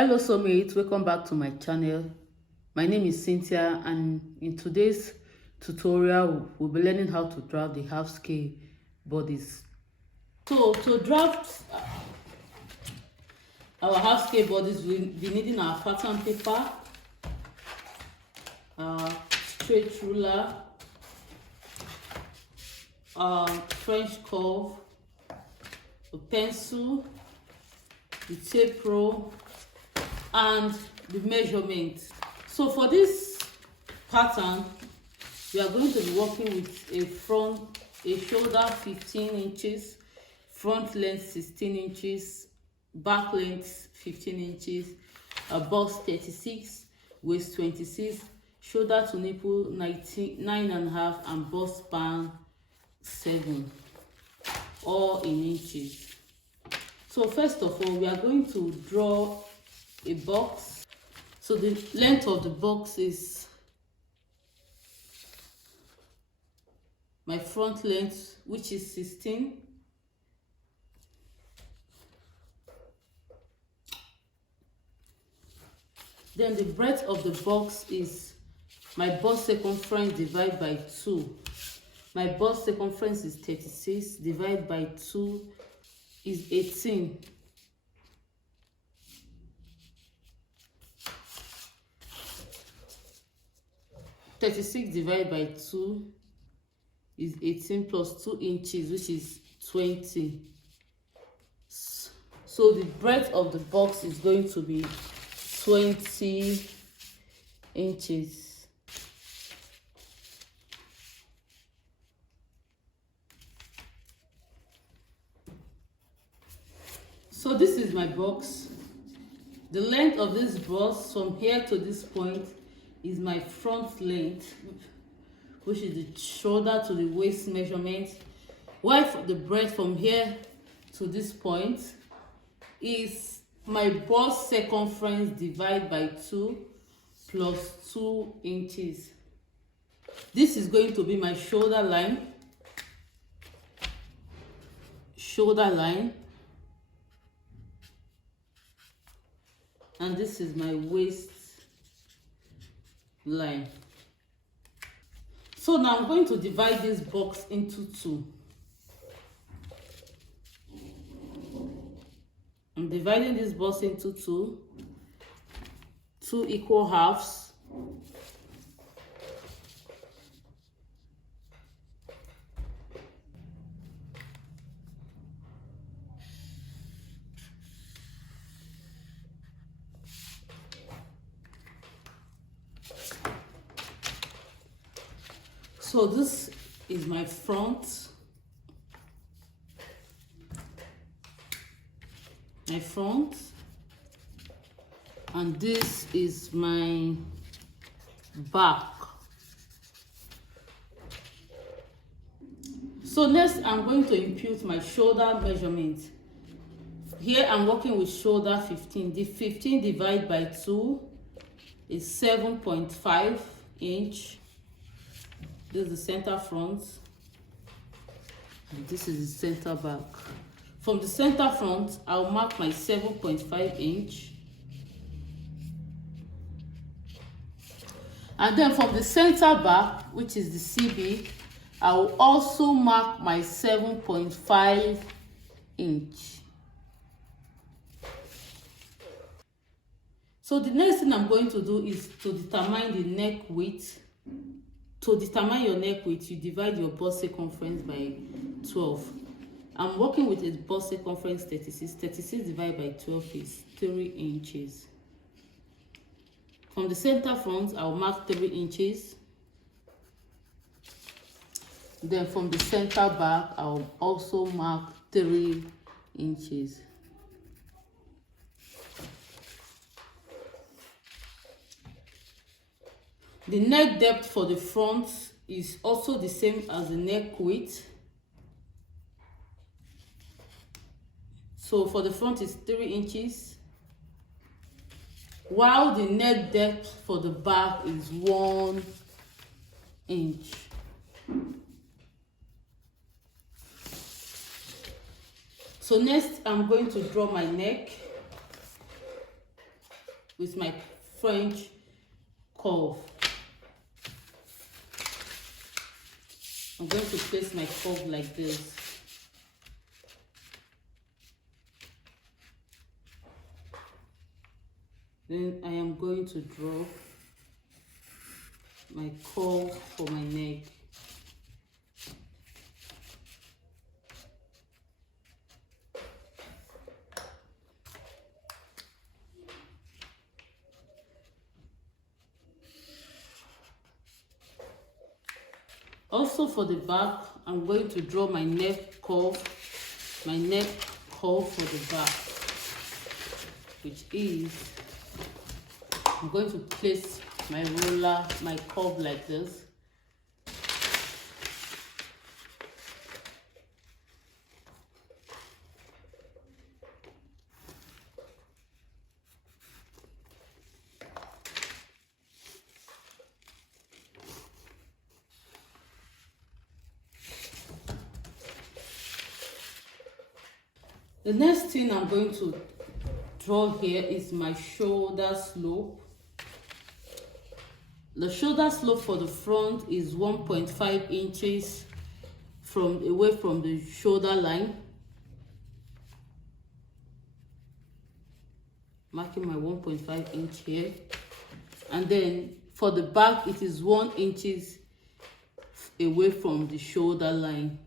Hello soulmates, welcome back to my channel. My name is Cynthia, and in today's tutorial we'll be learning how to draft the half scale bodice. So to draft our half scale bodice, we'll be needing our pattern paper, our straight ruler, our French curve, a pencil, the tape roll, and the measurement. So for this pattern, we are going to be working with a shoulder 15 inches, front length 16 inches, back length 15 inches, a bust 36, waist 26, shoulder to nipple 9.5, and bust span 7, all in inches. So first of all, we are going to draw a box. So the length of the box is my front length, which is 16. Then the breadth of the box is my bust circumference divided by 2. My bust circumference is 36, divided by 2 is 18. Divided by 2 is 18 plus 2 inches, which is 20. So the breadth of the box is going to be 20 inches. So this is my box. The length of this box from here to this point is my front length, which is the shoulder to the waist measurement, while the breadth from here to this point is my bust circumference divided by 2 plus 2 inches. This is going to be my shoulder line, and this is my waist line. So now I'm going to divide this box into 2. I'm dividing this box into 2 equal halves. So this is my front, and this is my back. So next I'm going to impute my shoulder measurement. Here I'm working with shoulder 15. The 15 divided by 2 is 7.5 inch. This is the center front, and this is the center back. From the center front, I'll mark my 7.5 inch. And then from the center back, which is the CB, I will also mark my 7.5 inch. So the next thing I'm going to do is to determine the neck width. To determine your neck width, you divide your bust circumference by 12. I'm working with a bust circumference 36. 36 divided by 12 is 3 inches. From the center front, I'll mark 3 inches. Then from the center back, I'll also mark 3 inches. The neck depth for the front is also the same as the neck width. So for the front is 3 inches, while the neck depth for the back is 1 inch. So next I'm going to draw my neck. with my French curve. I'm going to place my curve like this. Then I am going to draw my curve for my neck. Also for the back, I'm going to draw my neck curve for the back, which is, I'm going to place my roller, my curve like this. The next thing I'm going to draw here is my shoulder slope. The shoulder slope for the front is 1.5 inches away from the shoulder line. Marking my 1.5 inch here. And then for the back, it is 1 inch away from the shoulder line.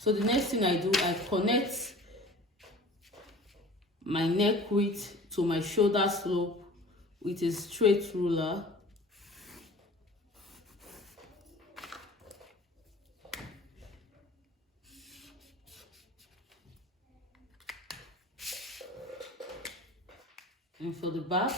So the next thing I do, I connect my neck width to my shoulder slope with a straight ruler. And for the back,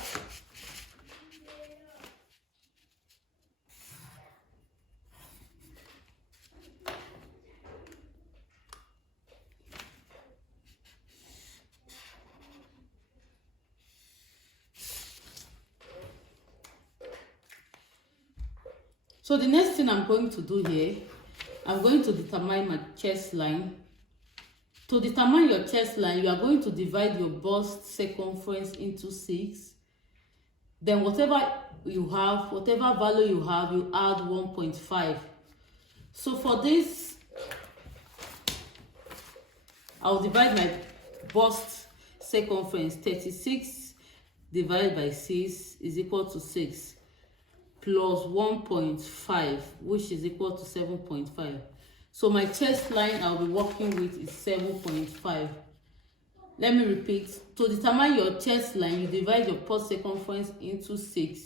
so the next thing I'm going to do here, I'm going to determine my chest line. To determine your chest line, you are going to divide your bust circumference into 6. Then whatever value you have, you add 1.5. So for this, I'll divide my bust circumference. 36 divided by 6 is equal to 6. Plus 1.5, which is equal to 7.5. So my chest line I'll be working with is 7.5. Let me repeat. To determine your chest line, you divide your bust circumference into 6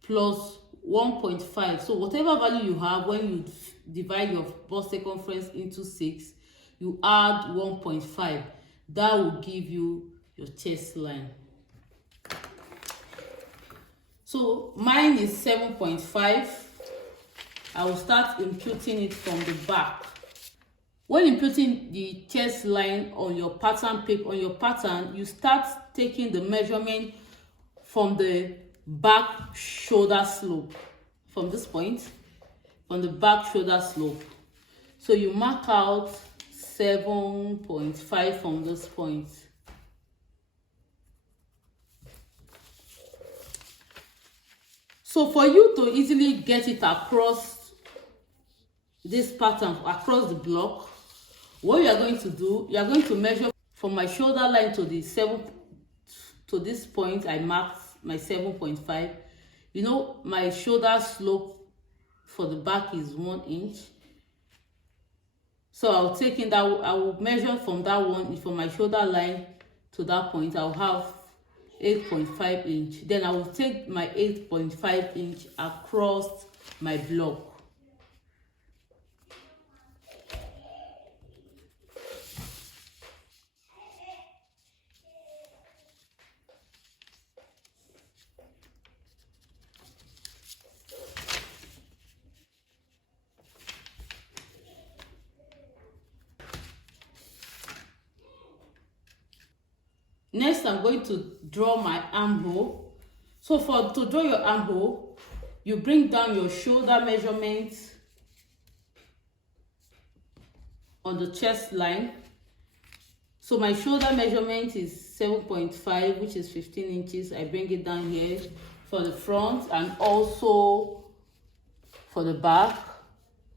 plus 1.5. So whatever value you have, when you divide your bust circumference into 6, you add 1.5. That will give you your chest line. So mine is 7.5. I will start imputing it from the back. When imputing the chest line on your pattern paper, you start taking the measurement from the back shoulder slope. From this point, from the back shoulder slope. So you mark out 7.5 from this point. So for you to easily get it across this pattern, across the block, what you are going to do, you are going to measure from my shoulder line to the to this point. I marked my 7.5. You know, my shoulder slope for the back is 1 inch. So I'll take in that, I will measure from that one, from my shoulder line to that point. I'll have 8.5 inch. Then I will take my 8.5 inch across my block. Next, I'm going to draw my armhole. So to draw your armhole, you bring down your shoulder measurement on the chest line. So my shoulder measurement is 7.5, which is 15 inches. I bring it down here for the front and also for the back,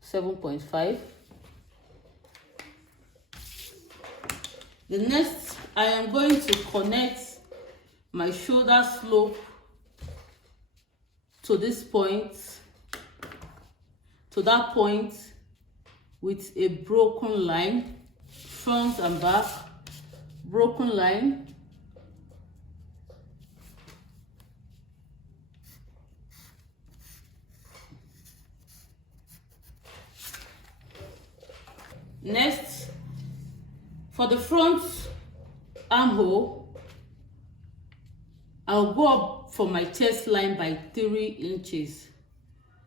7.5. The next, I am going to connect my shoulder slope to this point, to that point, with a broken line, front and back, broken line. Next, for the front armhole, I'll go up for my chest line by 3 inches.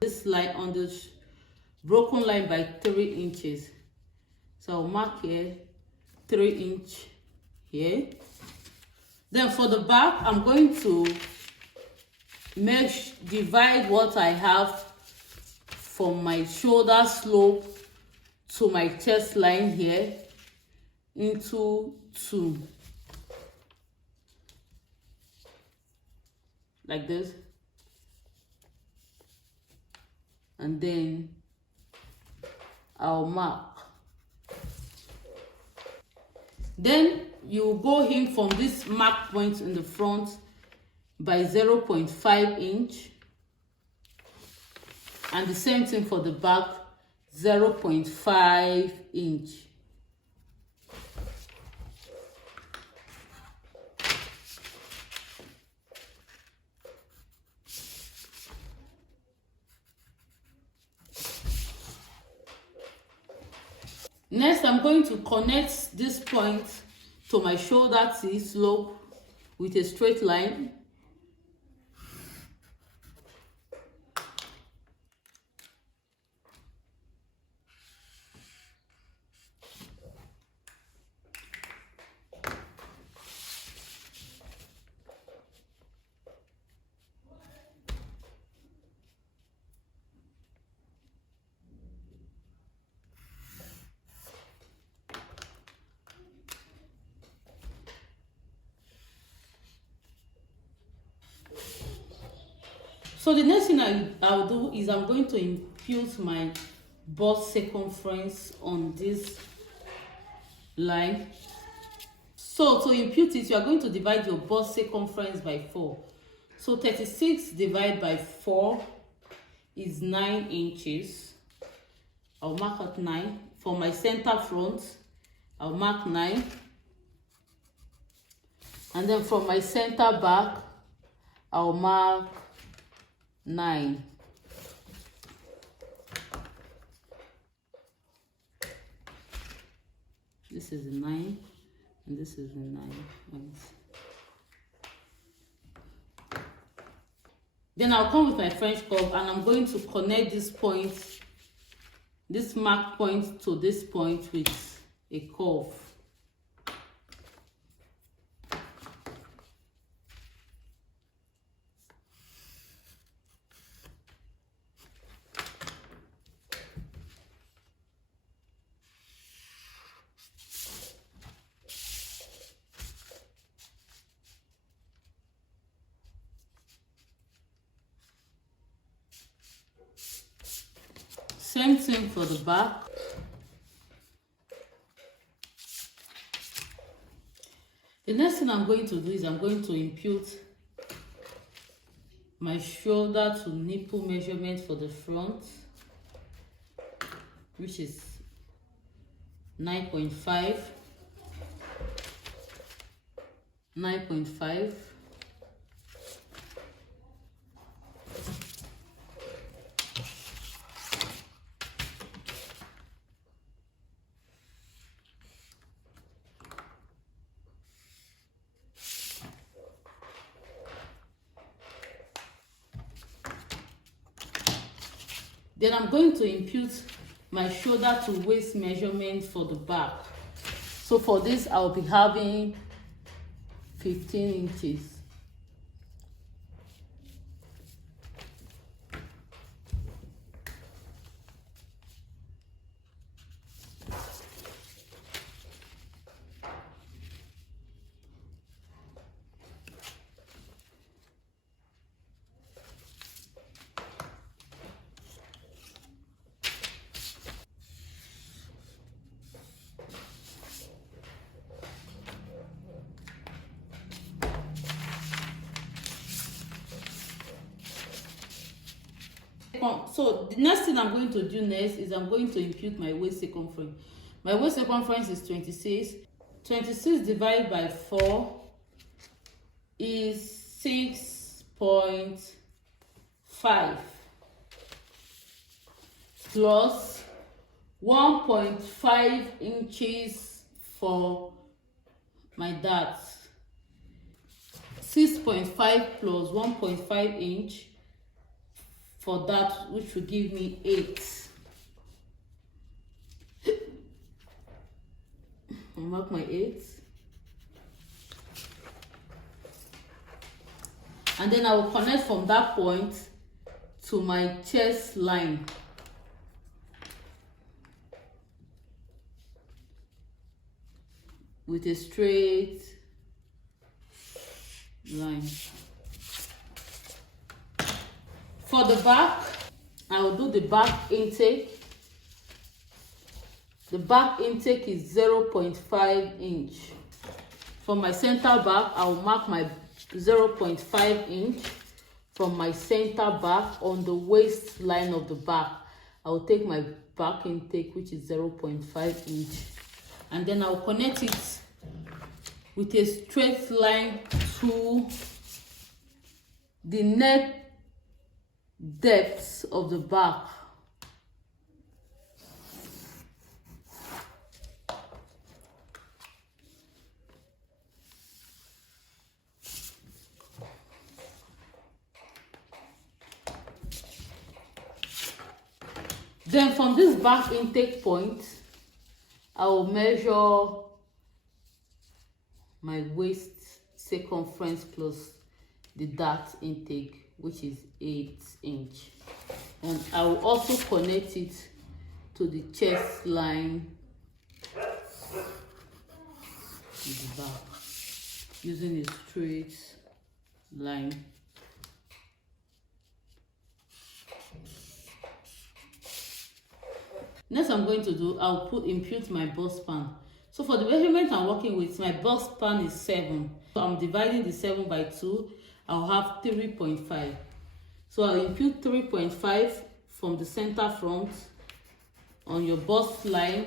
This line on the broken line by 3 inches. So I'll mark here 3 inch here. Then for the back, I'm going to divide what I have from my shoulder slope to my chest line here into 2, like this, and then I'll mark. Then you go in from this mark point in the front by 0.5 inch, and the same thing for the back, 0.5 inch. Next, I'm going to connect this point to my shoulder T slope with a straight line. So the next thing I'll do is I'm going to impute my bust circumference on this line. So to impute it, you are going to divide your bust circumference by 4. So 36 divided by 4 is 9 inches. I'll mark out 9. For my center front, I'll mark 9. And then from my center back, I'll mark 9. This is a 9 and this is a 9. Then I'll come with my French curve and I'm going to connect this point, this mark point to this point with a curve. Same thing for the back. The next thing I'm going to do is I'm going to impute my shoulder to nipple measurement for the front, which is 9.5. 9.5. Then I'm going to impute my shoulder to waist measurement for the back. So for this, I'll be having 15 inches. So the next thing I'm going to do next is I'm going to impute my waist circumference. My waist circumference is 26. 26 divided by 4 is 6.5 plus 1.5 inches for my dart. 6.5 plus 1.5 inch for that, which will give me 8. I'll mark my 8. And then I will connect from that point to my chest line. With a straight line. For the back, I will do the back intake. The back intake is 0.5 inch. For my center back, I will mark my 0.5 inch from my center back on the waistline of the back. I will take my back intake, which is 0.5 inch, and then I will connect it with a straight line to the neck depth of the back. Then from this back intake point, I will measure my waist circumference plus the dart intake, which is 8 inch. And I will also connect it to the chest line in the back using a straight line. Next I'm going to do, I'll impute my bust span. So for the measurement I'm working with, my bust span is 7. So I'm dividing the 7 by 2. I'll have 3.5. So I'll impute 3.5 from the center front on your bust line,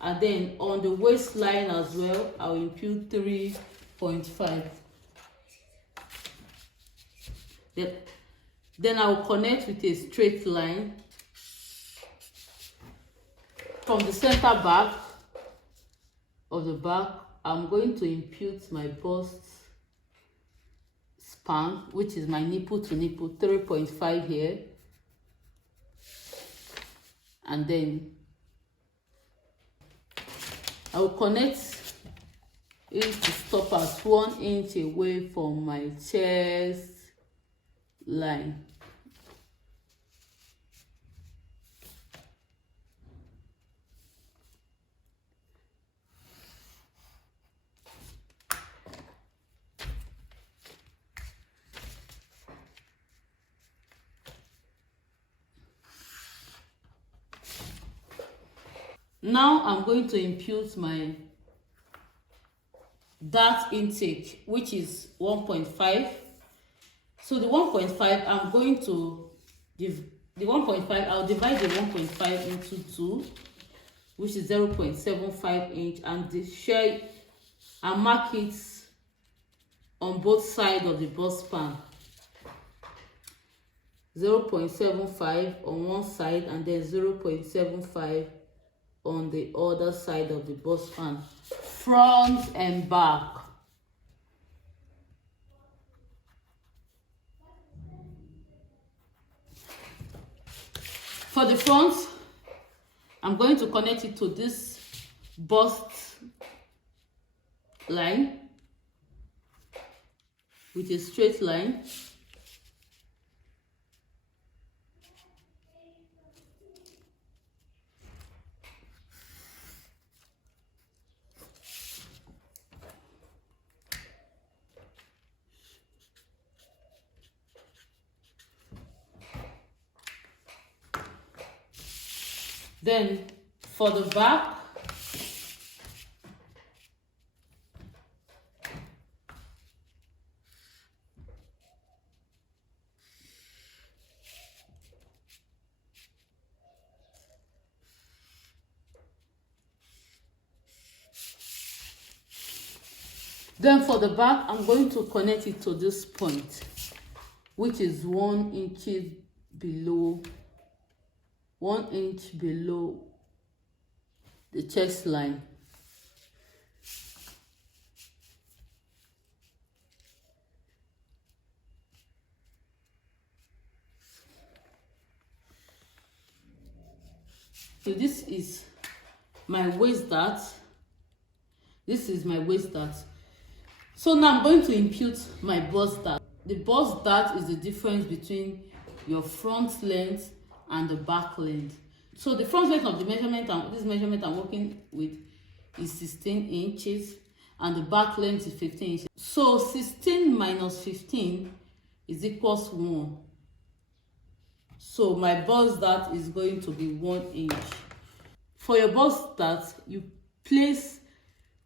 and then on the waistline as well, I'll impute 3.5. Then I'll connect with a straight line from the center back of the back. I'm going to impute my bust span, which is my nipple to nipple, 3.5 here, and then I will connect it to stop at 1 inch away from my chest line. Now I'm going to impute my dart intake, which is 1.5. So the 1.5, I'm going to give the 1.5, I'll divide the 1.5 into 2, which is 0.75 inch, and share and mark it on both sides of the bust span. 0.75 on one side and then 0.75 on the other side of the bust span, front and back. For the front, I'm going to connect it to this bust line with a straight line. Then for the back, Then for the back, I'm going to connect it to this point, which is 1 inch below, 1 inch below the chest line. So this is my waist dart. This is my waist dart. So now I'm going to impute my bust dart. The bust dart is the difference between your front length and the back length. So the front length of the measurement, and this measurement I'm working with, is 16 inches, and the back length is 15 inches. So 16 minus 15 is equals 1. So my bust dart is going to be 1 inch. For your bust dart, you place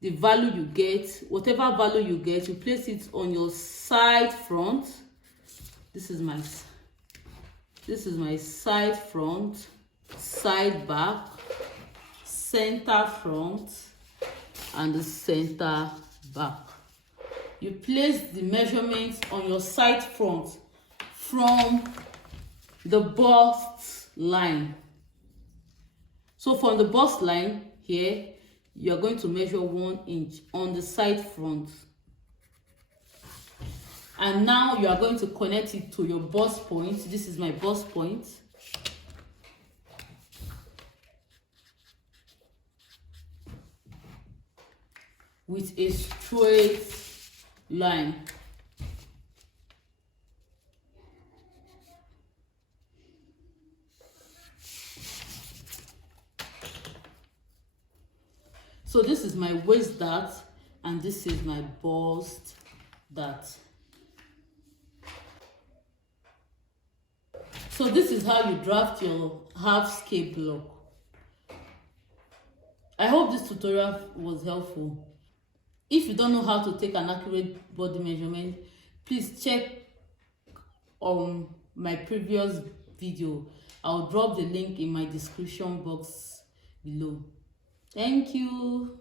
the value you get, whatever value you get, you place it on your side front. This is my side front, side back, center front, and the center back. You place the measurements on your side front from the bust line. So from the bust line here, you are going to measure 1 inch on the side front. And now you are going to connect it to your bust point. This is my bust point. With a straight line. So this is my waist dart, and this is my bust dart. So this is how you draft your half scale block. I hope this tutorial was helpful. If you don't know how to take an accurate body measurement, please check on my previous video. I'll drop the link in my description box below. Thank you.